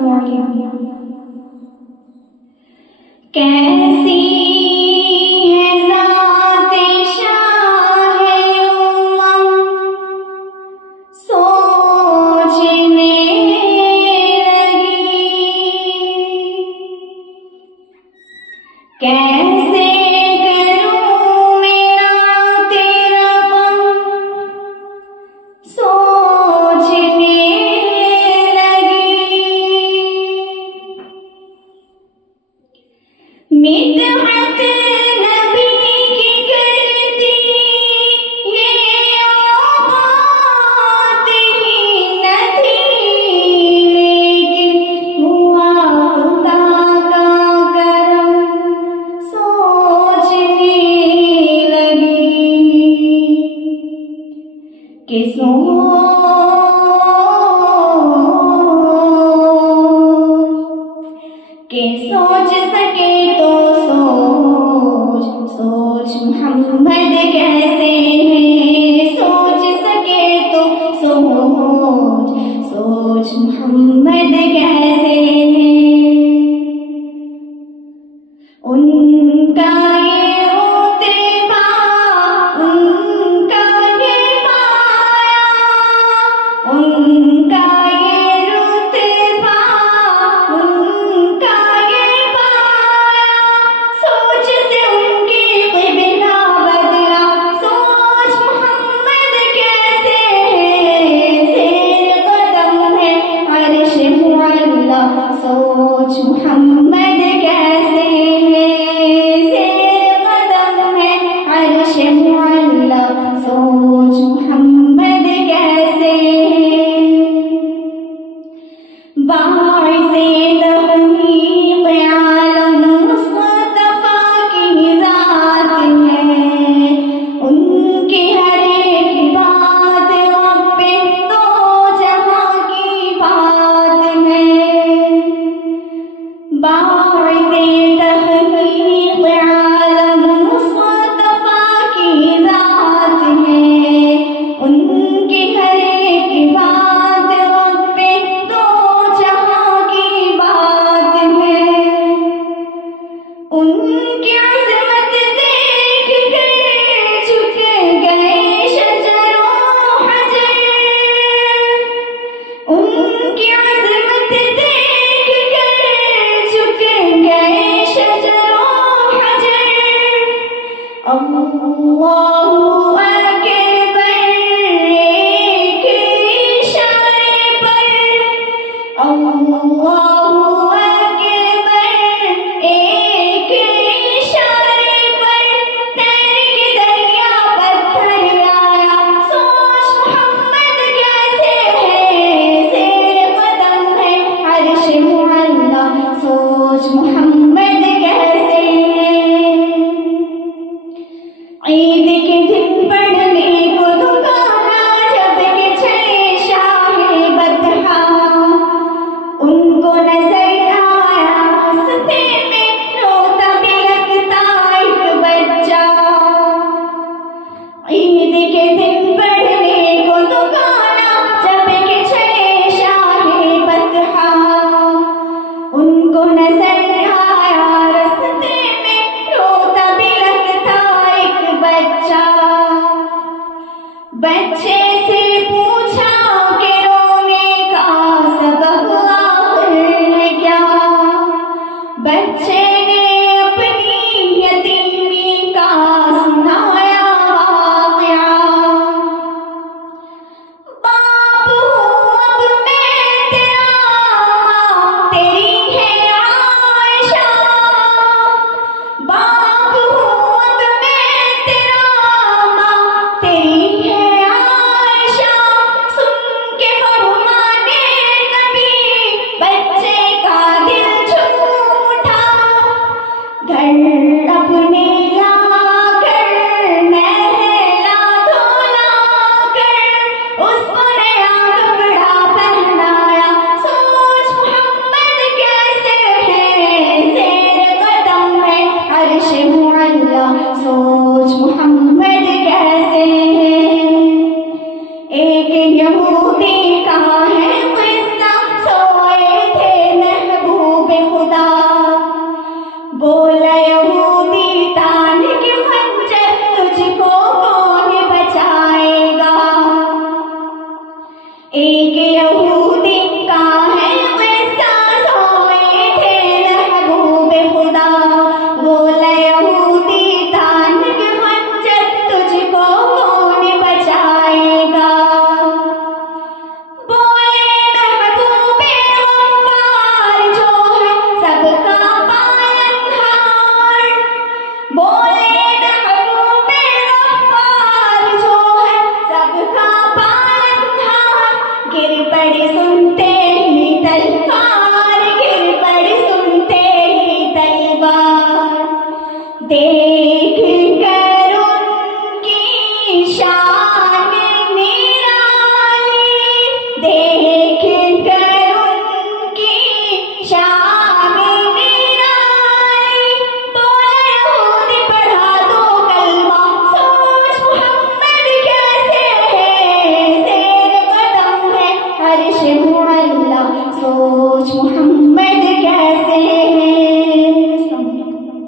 अस्सलामु अलैकुम। कैसी है ज़ाते शाहे उम्मम, सोचने लगी। कैसे करूं मैं तेरा गम, सोचने लगी। मिदहत नबी की करती ये औकात ही न थी, लेकिन हुआ खुदा का करम, सोचने लगी। कि सोच सके तो सोच, सोच मोहम्मद कैसे हैं। सोच सके तो सोच, सोच मोहम्मद कैसे हैं। उनका ये रुतबा, उनका ये पाया, उनका ये रुतबा, उनका ये पाया। सोच से उनकी क़िबला बदला, सोच मोहम्मद कैसे है। ज़ेर कदम है अर्श मुअल्ला, सोच मोहम्मद कैसे है। ज़ेर कदम है अर्श मुअल्ला, सोच मोहम्मद कैसे है। बाइज़े तहक़ीक़ आलम मुस्तफ़ा की ज़ात है। उनकी हर एक बात रब्बे दो जहां की बात है। बाइज़े तहक़ीक़ आलम मुस्तफ़ा की ज़ात है। उनकी हर एक बात रब्बे दो जहां की बात है। उनकी अज़मत देख कर झुक गए शजर ओ हजर। उनकी अज़मत देख कर झुक गए शजर ओ हजर। अल्लाहु अकबर, एक इशारे पर अल्लाहु